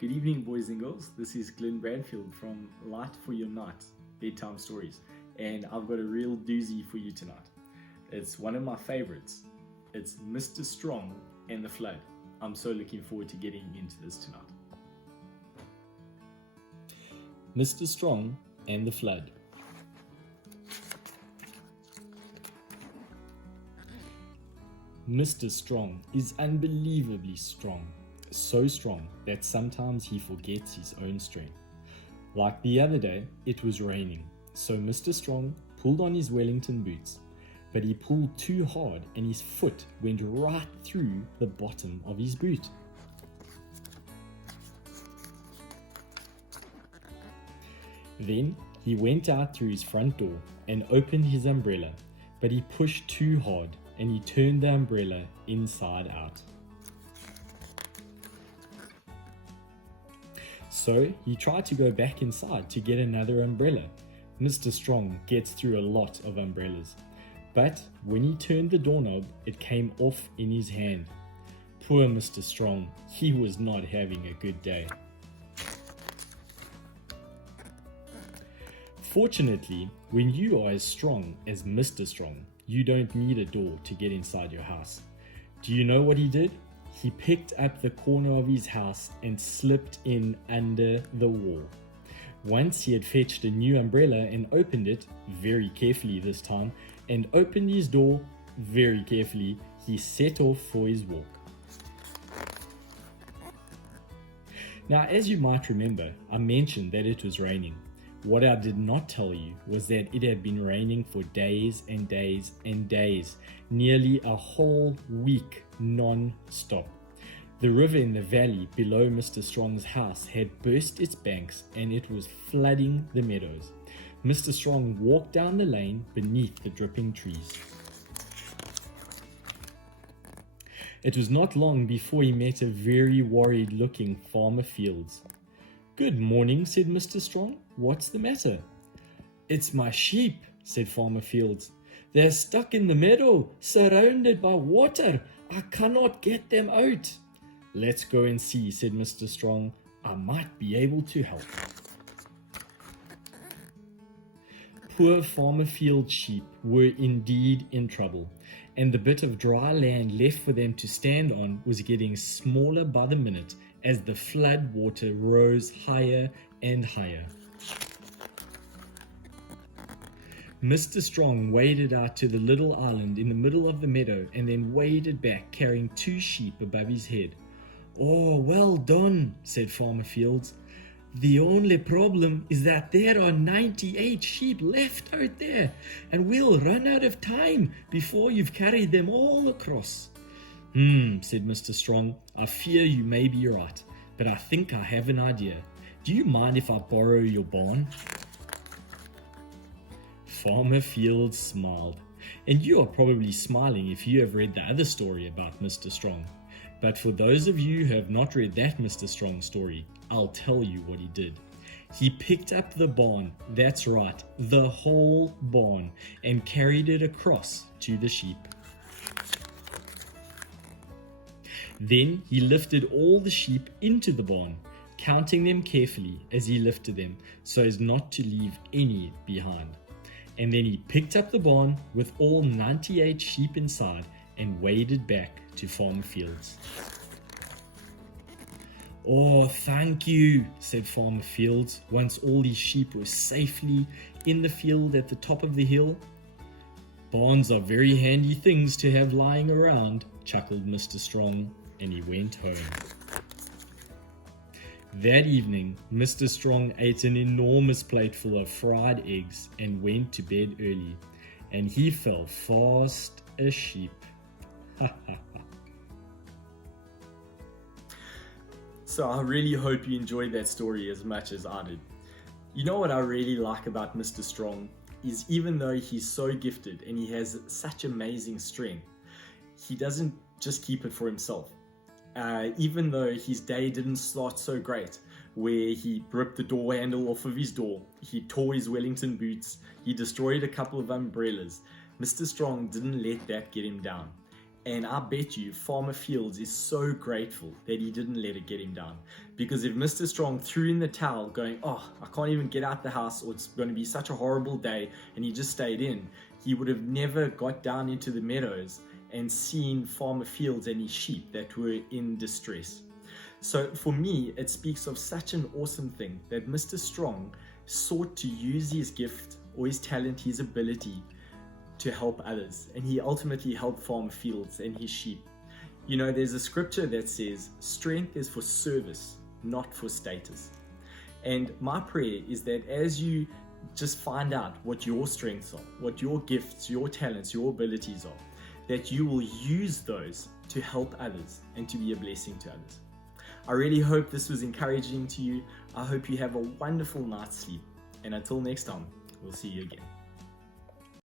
Good evening, boys and girls. This is Glenn Bradfield from Light for Your Night Bedtime Stories, and I've got a real doozy for you tonight. It's one of my favorites. It's Mr. Strong and the Flood. I'm so looking forward to getting into this tonight. Mr. Strong and the Flood. Mr. Strong is unbelievably strong. So strong that sometimes he forgets his own strength. Like the other day, it was raining, so Mr. Strong pulled on his Wellington boots, but he pulled too hard and his foot went right through the bottom of his boot. Then he went out through his front door and opened his umbrella, but he pushed too hard and he turned the umbrella inside out. So he tried to go back inside to get another umbrella. Mr. Strong gets through a lot of umbrellas, but when he turned the doorknob, it came off in his hand. Poor Mr. Strong, he was not having a good day. Fortunately, when you are as strong as Mr. Strong, you don't need a door to get inside your house. Do you know what he did? He picked up the corner of his house and slipped in under the wall. Once he had fetched a new umbrella and opened it, very carefully this time, and opened his door very carefully, he set off for his walk. Now, as you might remember, I mentioned that it was raining. What I did not tell you was that it had been raining for days and days and days, nearly a whole week non-stop. The river in the valley below Mr. Strong's house had burst its banks and it was flooding the meadows. Mr. Strong walked down the lane beneath the dripping trees. It was not long before he met a very worried-looking Farmer Fields. "Good morning," said Mr. Strong. "What's the matter?" "It's my sheep," said Farmer Fields. "They're stuck in the meadow, surrounded by water. I cannot get them out." "Let's go and see," said Mr. Strong. "I might be able to help." Poor Farmer Fields' sheep were indeed in trouble, and the bit of dry land left for them to stand on was getting smaller by the minute as the flood water rose higher and higher. Mr. Strong waded out to the little island in the middle of the meadow and then waded back carrying 2 sheep above his head. "Oh, well done," said Farmer Fields. "The only problem is that there are 98 sheep left out there, and we'll run out of time before you've carried them all across." Said Mr. Strong. "I fear you may be right, but I think I have an idea. Do you mind if I borrow your barn?" Farmer Fields smiled, and you are probably smiling if you have read the other story about Mr. Strong. But for those of you who have not read that Mr. Strong story, I'll tell you what he did. He picked up the barn, that's right, the whole barn, and carried it across to the sheep. Then he lifted all the sheep into the barn, counting them carefully as he lifted them so as not to leave any behind. And then he picked up the barn with all 98 sheep inside and waded back to Farmer Fields. "Oh, thank you," said Farmer Fields once all his sheep were safely in the field at the top of the hill. "Barns are very handy things to have lying around," chuckled Mr. Strong, and he went home. That evening, Mr. Strong ate an enormous plateful of fried eggs and went to bed early, and he fell fast asleep. So I really hope you enjoyed that story as much as I did. You know what I really like about Mr. Strong is even though he's so gifted and he has such amazing strength, he doesn't just keep it for himself. Even though his day didn't start so great, where he ripped the door handle off of his door, he tore his Wellington boots, he destroyed a couple of umbrellas, Mr. Strong didn't let that get him down. And I bet you Farmer Fields is so grateful that he didn't let it get him down. Because if Mr. Strong threw in the towel going, oh, I can't even get out the house, or it's going to be such a horrible day, and he just stayed in, he would have never got down into the meadows and seen Farmer Fields and his sheep that were in distress. So for me, it speaks of such an awesome thing that Mr. Strong sought to use his gift or his talent, his ability to help others, and he ultimately helped Farmer Fields and his sheep. You know, there's a scripture that says strength is for service, not for status. And my prayer is that as you just find out what your strengths are, what your gifts, your talents, your abilities are, that you will use those to help others and to be a blessing to others. I really hope this was encouraging to you. I hope you have a wonderful night's sleep, and until next time, we'll see you again.